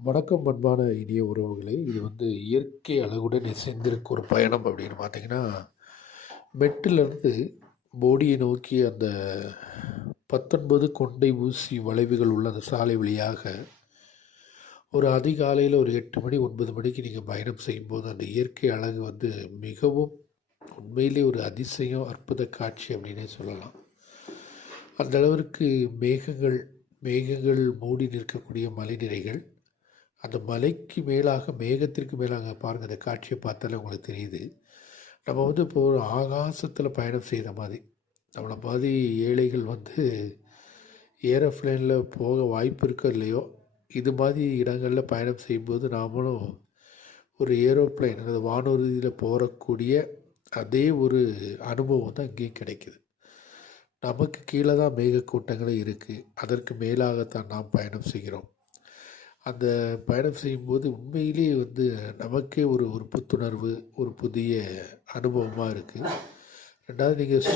வணக்கம் அன்பான இனிய உறவுகளே. இது இயற்கை அழகுடன் இசைந்திருக்க ஒரு பயணம் அப்படின்னு பார்த்தீங்கன்னா, மெட்டிலிருந்து போடியை நோக்கி அந்த 19 கொண்டை ஊசி வளைவுகள் உள்ள அந்த சாலை வழியாக ஒரு அதிகாலையில் ஒரு 8 மணி 9 மணிக்கு நீங்கள் பயணம் செய்யும்போது அந்த இயற்கை அழகு மிகவும் உண்மையிலே ஒரு அதிசயம், அற்புத காட்சி அப்படின்னே சொல்லலாம். அந்த அளவிற்கு மேகங்கள் மேகங்கள் மூடி நிற்கக்கூடிய மலைநிரைகள், அந்த மலைக்கு மேலாக மேகத்திற்கு மேலாக பாருங்கள், அந்த காட்சியை பார்த்தாலே உங்களுக்கு தெரியுது. நம்ம இப்போ ஒரு ஆகாசத்தில் பயணம் செய்கிற மாதிரி, நம்மளை மாதிரி ஏழைகள் ஏரோப்ளேனில் போக வாய்ப்பு இருக்கோ இல்லையோ, இது மாதிரி இடங்களில் பயணம் செய்யும்போது நாமளும் ஒரு ஏரோப்ளேன் அல்லது வானூர்தியில் போகக்கூடிய அதே ஒரு அனுபவம் தான் இங்கேயும் கிடைக்குது. நமக்கு கீழே தான் மேகக்கூட்டங்களே இருக்குது, அதற்கு மேலாகத்தான் நாம் பயணம் செய்கிறோம். அந்த பயணம் செய்யும்போது உண்மையிலேயே நமக்கே ஒரு ஒரு புத்துணர்வு, ஒரு புதிய அனுபவமாக இருக்குது. ரெண்டாவது நீங்கள்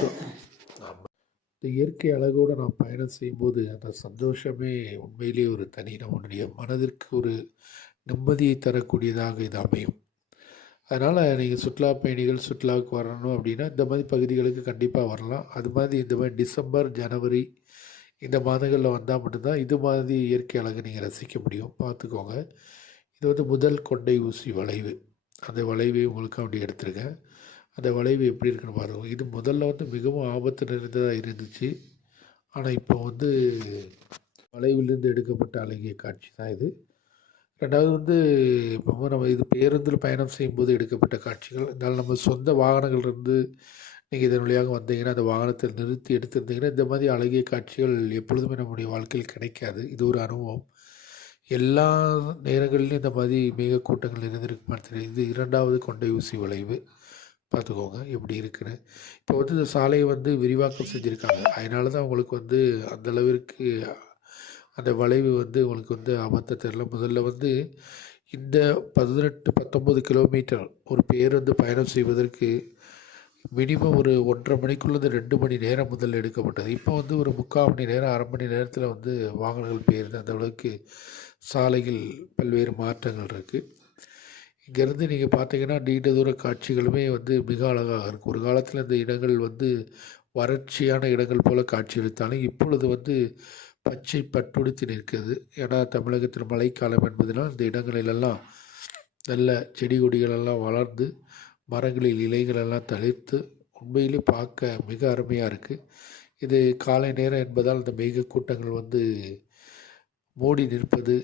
ஆமாம், இந்த இயற்கை அழகோடு நாம் பயணம் செய்யும்போது அந்த சந்தோஷமே உண்மையிலேயே ஒரு தனி, நம்முடைய மனதிற்கு ஒரு நிம்மதியை தரக்கூடியதாக இது அமையும். அதனால் நீங்கள் சுற்றுலா பயணிகள் சுற்றுலாவுக்கு வரணும் அப்படின்னா இந்த மாதிரி பகுதிகளுக்கு கண்டிப்பாக வரலாம். அது மாதிரி இந்த மாதிரி டிசம்பர், ஜனவரி இந்த மாதங்களில் வந்தால் மட்டும்தான் இது மாதிரி இயற்கை அழகை நீங்கள் ரசிக்க முடியும். பார்த்துக்கோங்க. இது முதல் கொண்டை ஊசி வளைவு. அந்த வளைவை உங்களுக்கு அப்படி எடுத்துருக்கேன். அந்த வளைவு எப்படி இருக்குன்னு பாருங்கள். இது முதல்ல மிகவும் ஆபத்து நிறைந்ததாக இருந்துச்சு. ஆனால் இப்போ வளைவிலிருந்து எடுக்கப்பட்ட அழகிய காட்சி தான் இது. ரெண்டாவது இப்போ நம்ம இது பேருந்தில் பயணம் செய்யும்போது எடுக்கப்பட்ட காட்சிகள். இருந்தாலும் நம்ம சொந்த வாகனங்கள்லேருந்து நீங்கள் இதன் வழியாக வந்தீங்கன்னா, அந்த வாகனத்தில் நிறுத்தி எடுத்திருந்தீங்கன்னா, இந்த மாதிரி அழகிய காட்சிகள் எப்பொழுதுமே நம்முடைய வாழ்க்கையில் கிடைக்காது. இது ஒரு அனுபவம். எல்லா நேரங்களிலும் இந்த மாதிரி மேகக்கூட்டங்கள் இருந்திருக்கு மாதிரி. இது 2வது கொண்டை ஊசி வளைவு. பார்த்துக்கோங்க எப்படி இருக்குன்னு. இப்போ இந்த சாலையை விரிவாக்கம் செஞ்சுருக்காங்க. அதனால தான் உங்களுக்கு அந்த அளவிற்கு அந்த வளைவு உங்களுக்கு அமர்த்த தெரியல. முதல்ல இந்த 18 19 கிலோமீட்டர் ஒரு பேருந்து பயணம் செய்வதற்கு மினிமம் ஒரு 1.5 மணிக்குள்ளே 2 மணி நேரம் முதல்ல எடுக்கப்பட்டது. இப்போ ஒரு 3/4 மணி நேரம், அரை மணி நேரத்தில் வாகனங்கள் போயிருது. அந்த அளவுக்கு சாலைகள் பல்வேறு மாற்றங்கள் இருக்குது. இங்கேருந்து நீங்கள் பார்த்தீங்கன்னா நீண்ட தூர காட்சிகளுமே மிக அழகாக இருக்கும். ஒரு காலத்தில் இந்த இடங்கள் வறட்சியான இடங்கள் போல் காட்சியளித்தாலும் இப்பொழுது பச்சை பட்டுடுத்தி நிற்கிறது. ஏன்னா தமிழகத்தில் மழைக்காலம் என்பதனால் இந்த இடங்களிலெல்லாம் நல்ல செடி கொடிகளெல்லாம் வளர்ந்து மரங்களில் இலைகளெல்லாம் தளிர்த்து உண்மையிலே பார்க்க மிக அருமையாக இருக்குது. இது காலை நேரம் என்பதால் இந்த மேகக்கூட்டங்கள் மூடி நிற்பது